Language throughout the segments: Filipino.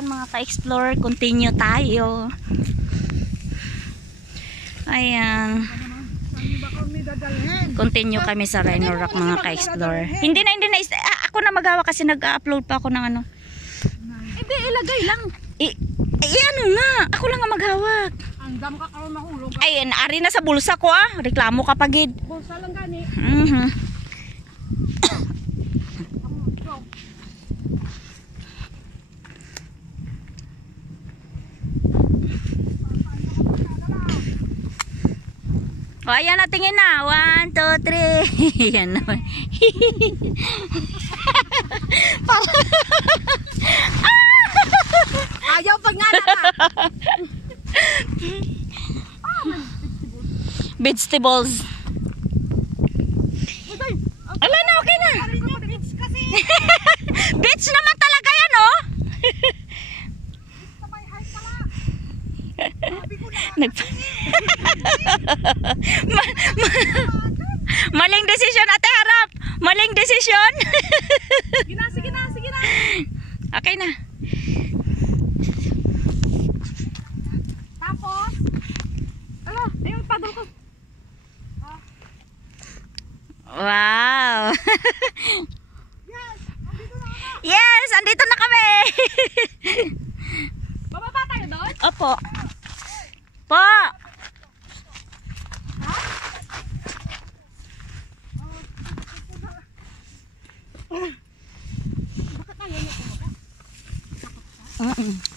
Ayan mga ka-explore, continue tayo. Ayan. Continue kami sa Rhino Rock mga ka-explore. Hindi na. Ako na magawa kasi nag-upload pa ako ng ano. Hindi, ilagay lang. Ano nga, ako lang ang maghawak. Ang dam ka karon mahulog. Ay, ari na sa bulsa ko reklamo ka pagid. Bulsa lang gani. O, ayan na, tingin na. 1, 2, 3. Ayan na. Ayaw pag nga na. Vegetables. Ala na, okay na. Beach naman talaga yan, oh. Maling desisyon, ate, harap. Maling desisyon. Sige na. Okay na. Tapos, ayun, paddle ko. Wow. Yes, andito na kami. Bababa tayo doon? Opo. Po.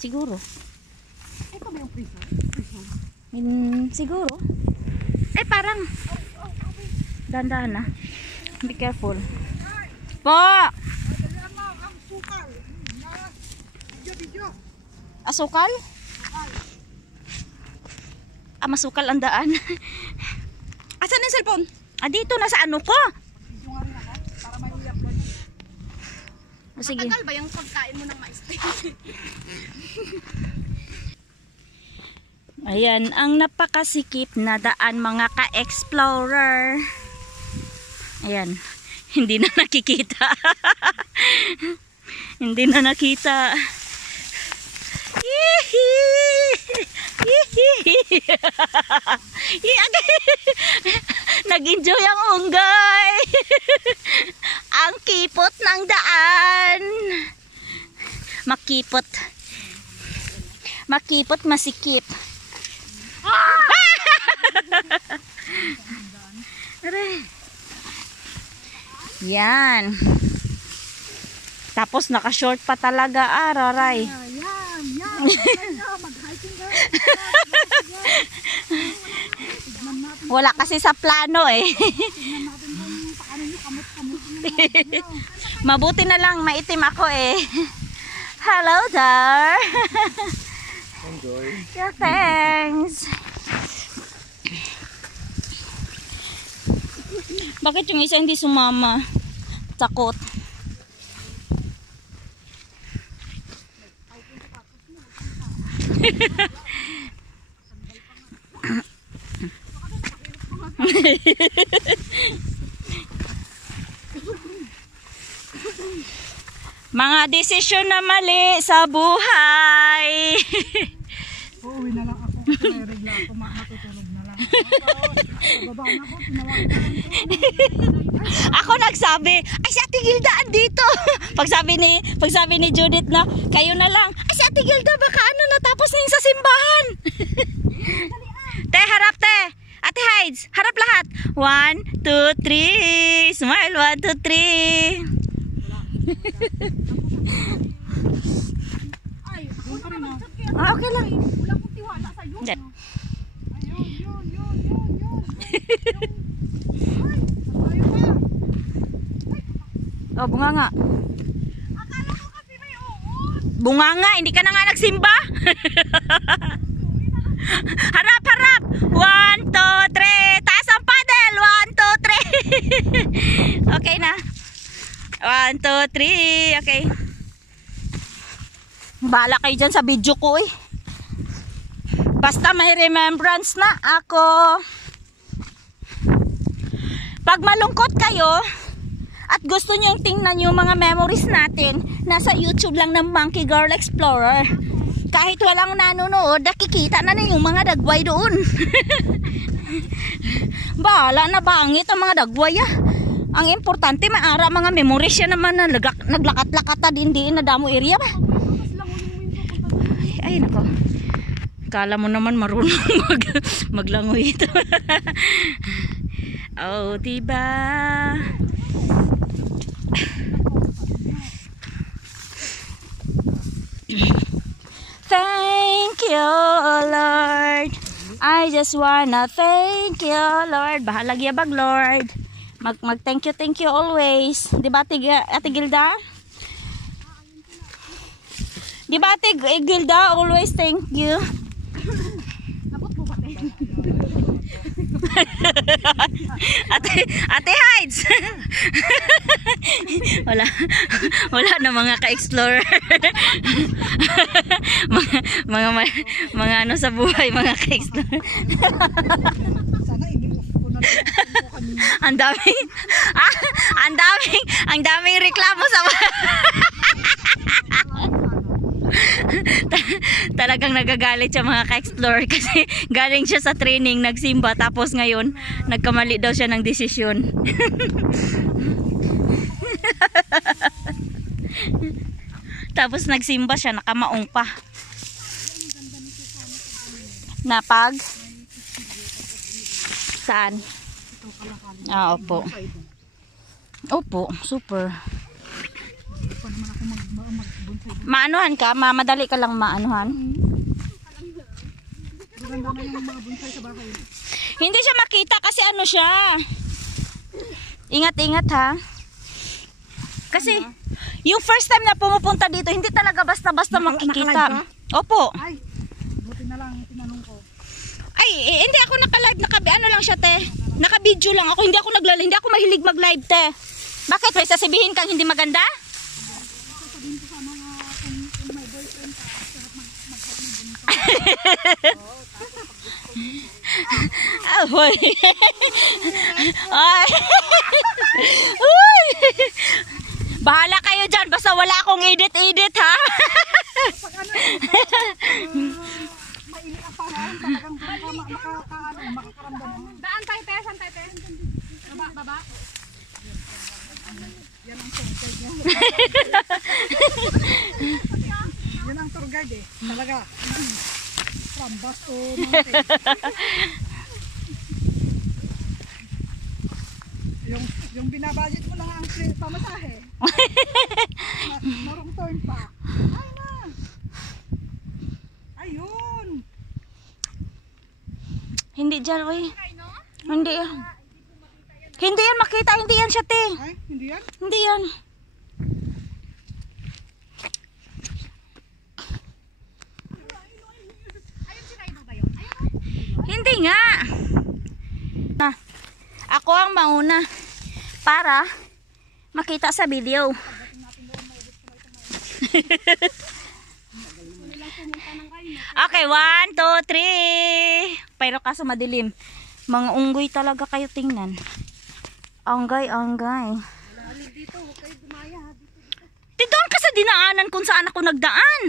Siguro. Ito ba yung prison? Siguro. Parang dandahan na. Be careful. Po. Asukal? Masukal ang daan. Asan yung cellphone? Dito na sa ano ko. Sige. Matagal ba yung pagkain mo ng mais? Ayan, ang napakasikip na daan mga ka-explorer. Ayan, hindi na nakikita. Hindi na nakita. Nag-enjoy ang unggay. Ang kipot ng daan. Makipot. Makipot, masikip. Yan. Tapos naka-short pa talaga, raray. Wala kasi sa plano eh. Mabuti na lang maitim ako eh. Hello there. Enjoy. Yeah, thanks. Bakit yung isa hindi sumama? Takot. Mga desisyon na mali sa buhay. Uuwi na lang ako kasi may regla ako, matutulog na lang. Baba na ako, tinawagan na lang ko. Ako nagsabi, ay si Ate Gilda andito. Pagsabi ni Judith na, kayo na lang. Ay si Ate Gilda baka ano natapos na yung sa simbahan. Te, harap te. Ate Hides, harap lahat. 1, 2, 3. Smile, 1, 2, 3. Okay lang. Wala akong tiwala sa'yo. Oh, bunga nga. Akala ko kasi may uod. Bunga nga, hindi ka na nga nagsimba. Harap, harap. 1, 2, 3. Taas ang paddle. 1, 2, 3. Okay na. 1, 2, 3. Okay. Bahala kayo dyan sa video ko eh. Basta may remembrance na ako. Pag malungkot kayo, at gusto nyong tingnan yung mga memories natin, nasa YouTube lang ng Monkey Girl Explorer. Kahit walang nanonood, nakikita na yung mga dagway doon. Bahala na bangit ang mga dagway ah. Ang importante maara mga memories siya naman na naglakat-lakata din na damo area ba. Ay nako. Kala mo naman marunong maglangoy ito. Oh, diba? Thank you, Lord. I just wanna thank you, Lord. Bahalag yabag, Lord. Mag thank you always. Di ba, Ate Gilda? Di ba, Ate Gilda? Always thank you. Ate Hides. wala na mga ka-explorer. mga ano sa buhay, mga ka-explorer. Sana ini-off ko na lang kanina. ang daming reklamo sa talagang nagagalit siya mga ka-explorer kasi galing siya sa training, nagsimba, tapos ngayon nagkamali daw siya ng desisyon. Tapos nagsimba siya, nakamaong pa. Napag? Saan? Ah, opo. Opo, super. Maanuhan ka? Madali ka lang maanuhan? Hindi siya makita kasi ano siya. Ingat-ingat ha. Kasi yung first time na pumupunta dito, hindi talaga basta-basta makikita. Opo. Ay, buti na lang tinanong ko. Ay, hindi ako naka-live, ano lang siya te. Naka-video lang ako, hindi ako mahilig mag-live te. Bakit? May sasabihin kang hindi maganda? Sasabihin ko sa mga kung may boyfriend ka, sarap mag-bunta. Ahoy. Ay. Uy. Bahala kayo dyan, basta wala akong edit ha. Pag ano, mainit ang panahon, talagang makakaramdam mo. Daan tayo, te. Saan tayo, te? Baba. Yan ang tour guide niya. Yan ang tour guide eh. Talaga. From bus to mountain. Yung binabudget mo lang ang pamasahe. Marong turn pa. Ay na. Ayun. Hindi dyan, oy. Hindi yan. Hindi yan makita, hindi yan siya, te. Ay, hindi yan? Hindi yan. Hindi nga. Ako ang mauna para makita sa video. Okay, 1, 2, 3. Pero kaso madilim. Mga unggoy talaga kayo tingnan. Anggay. Doon ka sa dinaanan kung saan ako nagdaan.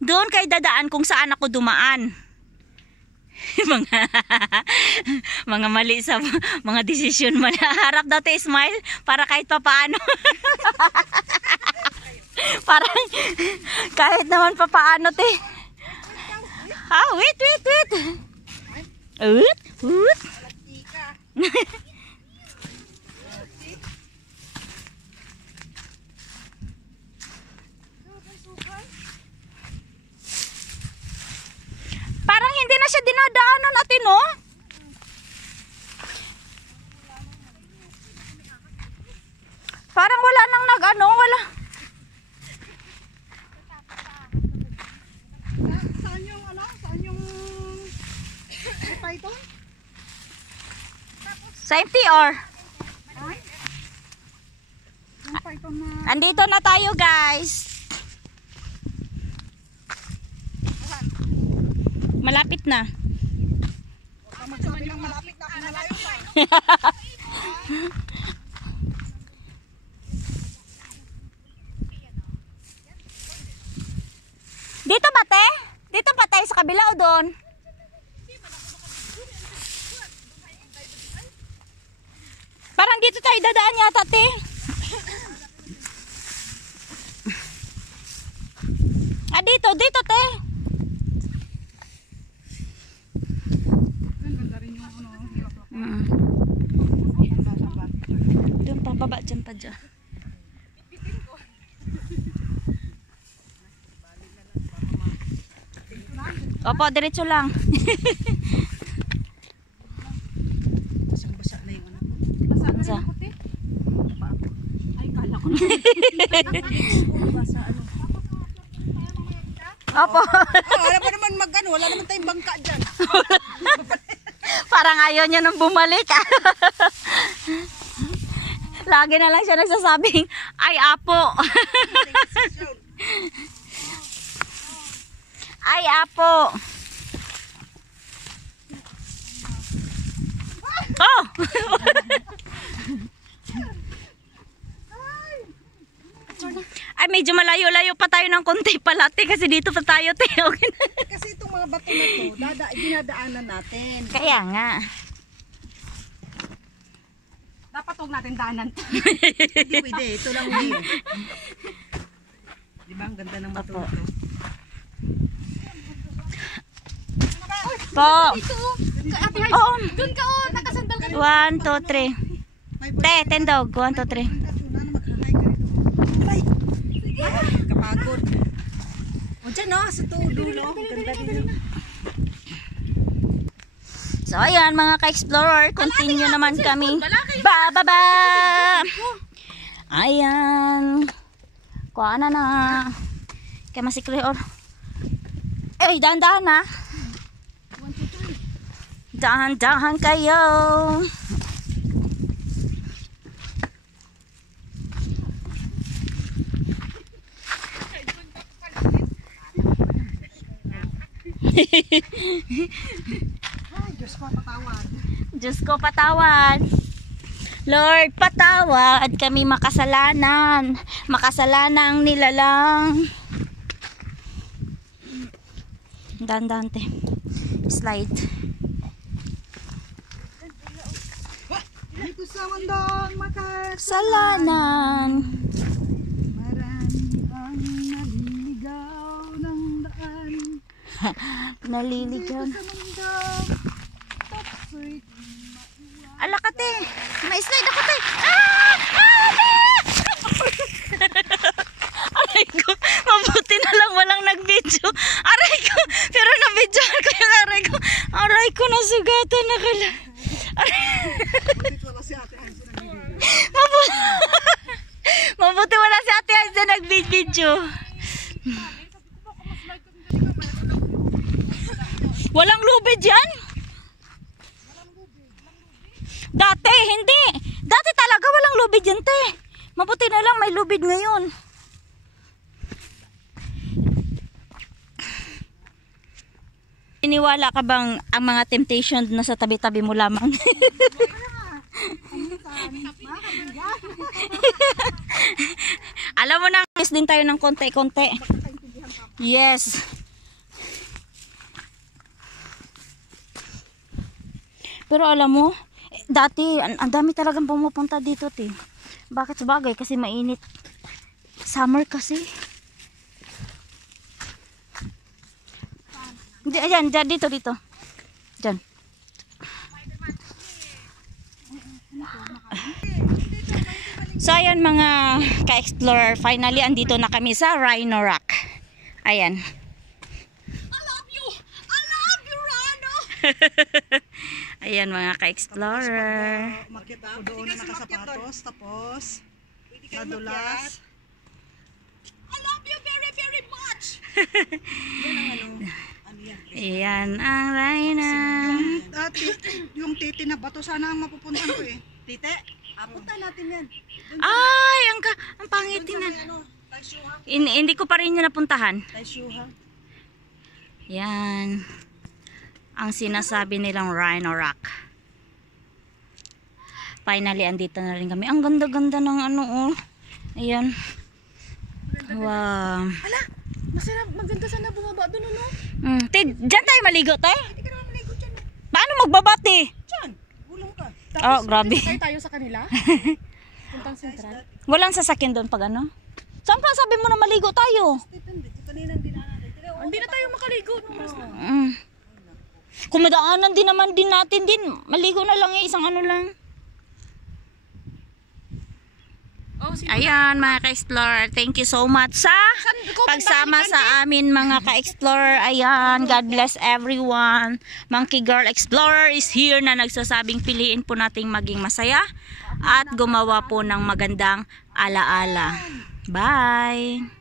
Doon kay dadaan kung saan ako dumaan. mga mali sa mga desisyon mo. Harap daw te, smile para kahit papaano. Parang kahit naman papaano te. Wait. Parang hindi na siya dinadaanan natin, no? Parang wala nang wala. Saan yung python? Sa MTR. Yung python na... Andito na tayo, guys. Malapit na. Magsabi lang malapit na, malayo pa. Dito ba, te? Dito ba tayo sa kabila o doon? Parang dito tayo dadaan yata, te. Ah, dito, te. Ang ganda rin yung ano, bulaklak. Doon pa, baba dyan pa dyan. Opo, diretso lang. Basang-basa na yung ano. Basa. Ay, kala ko na. Basa ano. Opo. Wala pa naman mag-ano, wala naman tayong bangka dyan. Parang ayaw niya nang bumalik. Lagi na lang siya nagsasabing, ay apo. Ay apo. Oh! Ay, medyo malayo-layo pa tayo ng konti palate kasi dito pa tayo, te. Okay na. Kasi itong mga bato na to, dinadaanan natin. Kaya nga. Dapat huwag natin daanan. Hindi pwede, ito lang yun. Di ba ang ganda ng bato na to? Po. Oo. Doon ka oh, nakasandal ka. 1, 2, 3. Te, tendog. 1, 2, 3. Ay! Kapagod. O dyan no, sa dulo. Ganda din. So ayan mga ka-explorer, continue naman kami. Bababa! Ayan. Kuha na. Kaya masikli or. Eh, dahan-dahan na. Dahan-dahan kayo. Ay, Diyos ko, patawad. Diyos ko, patawad. Lord, patawad kami makasalanan. Makasalanang nilalang. Dahan-dahan, te. Slide. Dito sa mundong Kasalanan. marami ang naliligaw ng daan. Naliligaw. Sa mundong toxic. Ala ka, te. May slide ako, te. Ah! Aray ko. Mabuti na lang walang nag-video. Aray ko. Pero na-videoan ko yung aray ko. Aray ko, nasugatan na kala. Dito wala si Ate Hansi nagbibigay. Mabuti wala si Ate Hansi na nag-video. Walang lubid yan? Dati, hindi. Dati talaga walang lubid yan, te. Mabuti na lang may lubid ngayon. Iniwala ka bang ang mga temptation na sa tabi-tabi mo lamang? Alam mo na, miss din tayo ng konti-konti. Yes. Pero alam mo, dati, ang dami talagang pumupunta dito, te. Bakit sabagay? Kasi mainit. Summer kasi. Ayan, dyan, dito. Dyan. So, ayan mga ka-explorer. Finally, andito na kami sa Rhino Rock. Ayan. I love you, Rano! Ayan mga ka-explorer. Makita ako doon na nakasapatos, tapos nadulas. I love you very, very much! Yan ang ano yan? Ayan ang Rhino. Yung titi na bato, sana ang mapupuntahan ko eh. Tite, punta natin yan. Ay, ang pangit na. Taisyuha. Hindi ko pa rin niya napuntahan. Taisyuha. Yan. Ang sinasabi nilang Rhino Rock. Finally, andito na rin kami. Ang ganda-ganda ng ano, oh. Ayan. Wow. Ala, masarap, maganda sana bumaba doon, ano? Te, dyan tayo maligo, te? Hindi ka naman maligo dyan. Paano magbabati? Diyan, gulong ka. Oh, grabe. Tayo sa kanila. Puntang sentral. Walang sasakyan doon pag ano? Saan pa sabi mo na maligo tayo? Kanina hindi na tayo makaligo. Kung madaanan din naman din natin din, maligo na lang isang ano lang. Ayan mga ka-explorer, thank you so much sa pagsama sa amin mga ka-explorer. Ayan, God bless everyone. Monkey Girl Explorer is here na nagsasabing piliin po nating maging masaya at gumawa po ng magandang alaala. Bye!